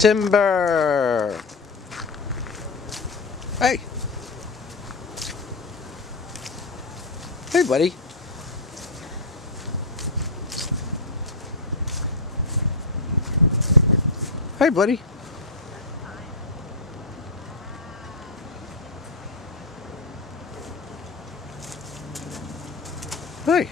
Timber. Hey. Hey, buddy. Hey, buddy. Hey.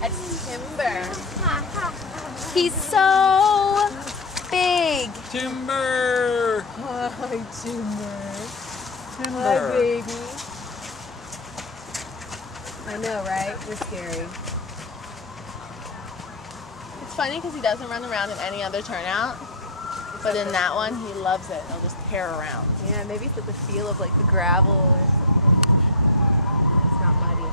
It's Timber. He's so big. Timber. Hi, Timber. Timber. Hi, baby. I know, right? You're scary. It's funny because he doesn't run around in any other turnout, but in that one, he loves it. He'll just tear around. Yeah, maybe it's at the feel of like the gravel or something. It's not muddy.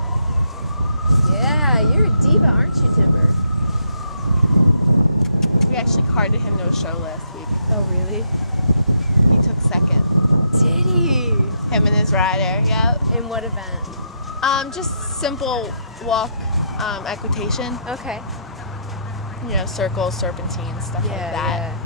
Yeah, you're a diva, aren't you, Timber? We actually carded him to a show last week. Oh, really? He took second. Did he? Him and his rider, yep. In what event? Just simple walk equitation. Okay. You know, circles, serpentines, stuff like that. Yeah.